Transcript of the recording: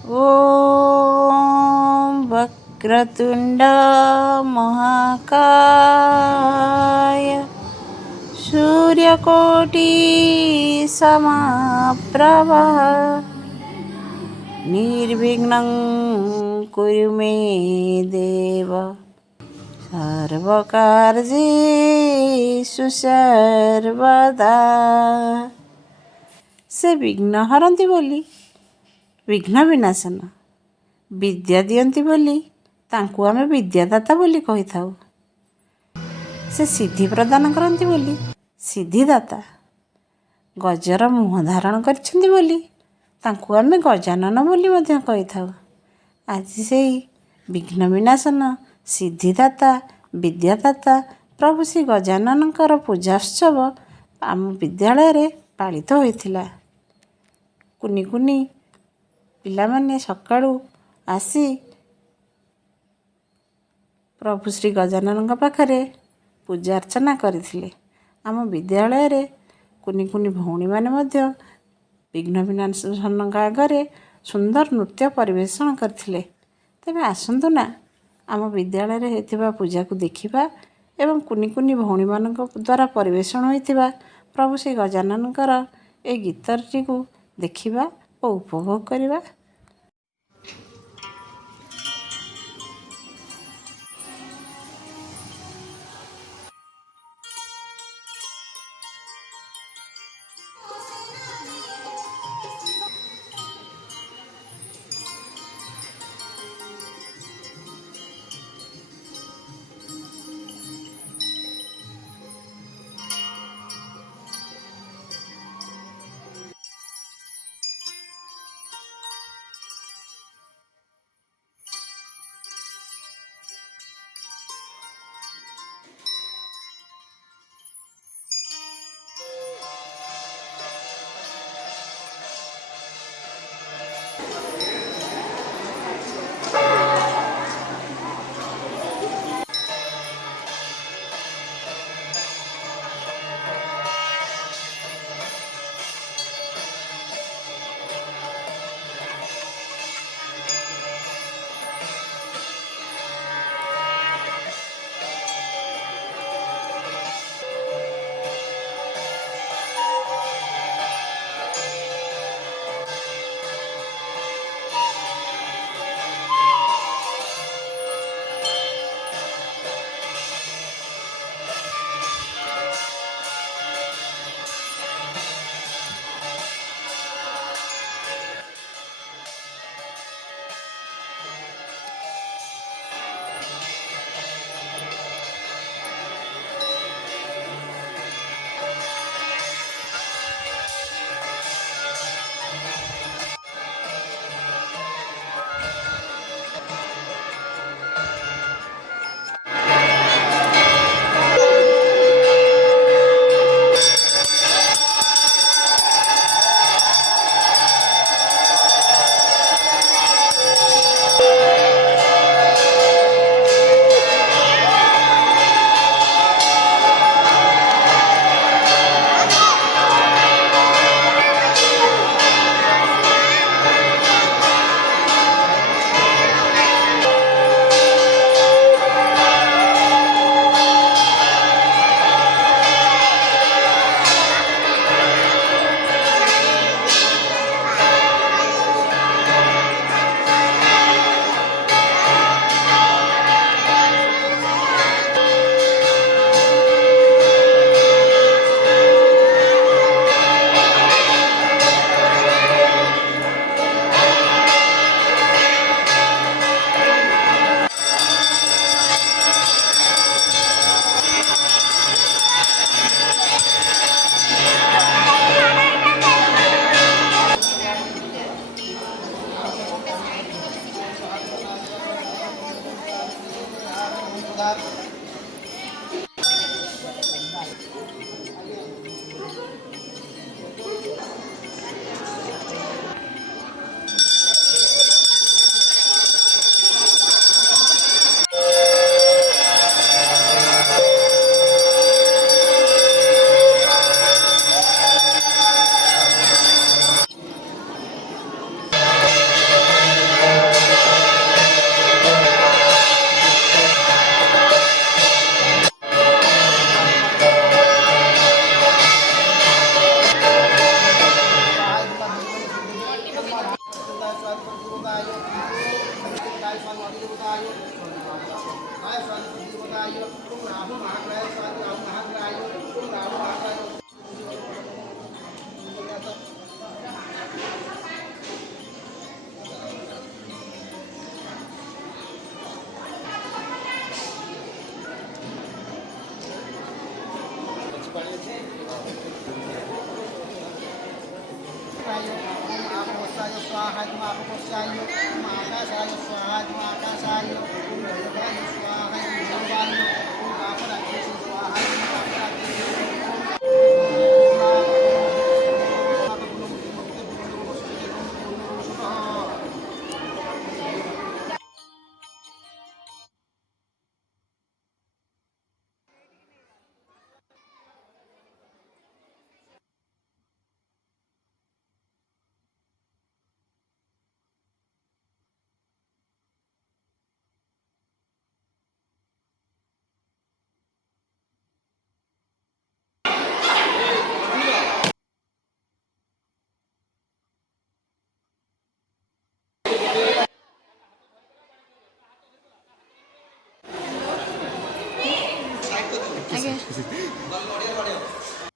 ॐ वक्रतुण्ड महाकाय सूर्यकोटि समप्रभा निर्विघ्नं कुरु मे देव सर्वकार्येषु सर्वदा। से विघ्न हरन्ति बोली विघ्न विनाशन विद्या दियंती बोली तांकु आमे विद्यादाता बोली कहिथाउ। से सिद्धि प्रदान करती बोली सिद्धिदाता। गजर मुह धारण करछन्ति बोली तांकु आमे गजानन बोली मध्य कहिथाउ। आज सेई विघ्न विनाशन सिद्धिदाता विद्यादाता प्रभु श्री गजाननकर पूजाोत्सव आम विद्यालय पालित होइथिला। कुनी कुनी पिलामाने सकाळू आसी प्रभु श्री गजानन पाखरे पूजा अर्चना करथिले। आम विद्यालय रे कुनी कुनी भौणी माने मध्य विघ्न विनाशन आगरे सुंदर नृत्य परिवेषण करथिले। तेबे आसंतु ना आम विद्यालय रे हेतिबा पूजा को देखिबा एवं कुनी कुनी भौणी मानक द्वारा परिवेषण होइतिबा प्रभु श्री गजाननकर ए गीतटी को देखिबा और उपभोग करिबा। स्वाहा आकाशाय स्वाहा आकाशाय ଆଜ୍ଞା